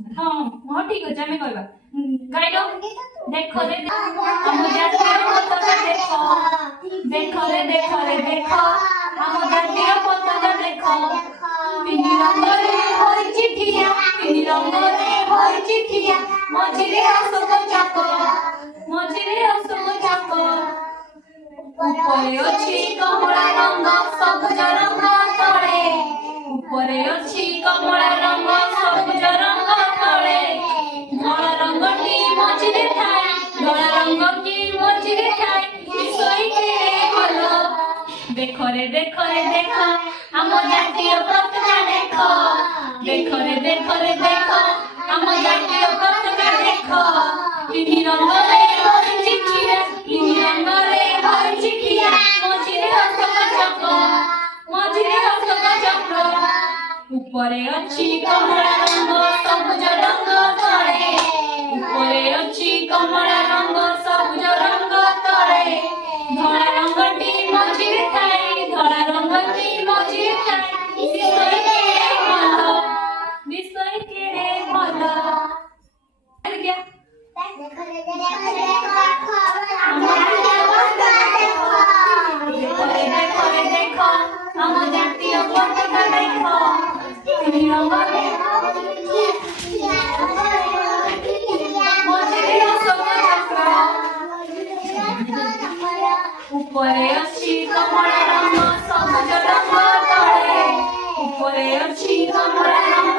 हाँ हाँ ठीक अच्छे आम कहवा गाइलो देखो रे हम जातीय पताका देखो देखो रे देखो हम जातीय पताका देखो तीन रंग रे होई चिठिया तीन रंग रे होई चिठिया मझिरे अशोक चक्र ऊपरे अछि कमला रंग सबुज रंग तळे ऊपरे अछि कमला रंग सबुज रंग तळे धला रंगटी मझिरे ठाए धला रंगटी मझिरे ठाए मिसई के हलो देखो रे देखो हम जातीय पताका देखो रे देखो हम जातीय पताका देखो तीन रंग रे होई चिठिया तीन रंग रे होई चिठिया मझिरे अशोक चक्र ऊपरे अछि कमला रंग सबुज रंग तळे ऊपरे अछि कमला रंग सबुज रंग तळे धला रंगटी मझिरे ठाए धला रंगटी मझिरे ठाए विषय के भलो गया देखो हम जातीय पताका देखो तीन रंग रे मझिरे अशोक चक्र ऊपरे अछि कमला रंग सबुज रंग तळे ऊपरे अछि कमला रंग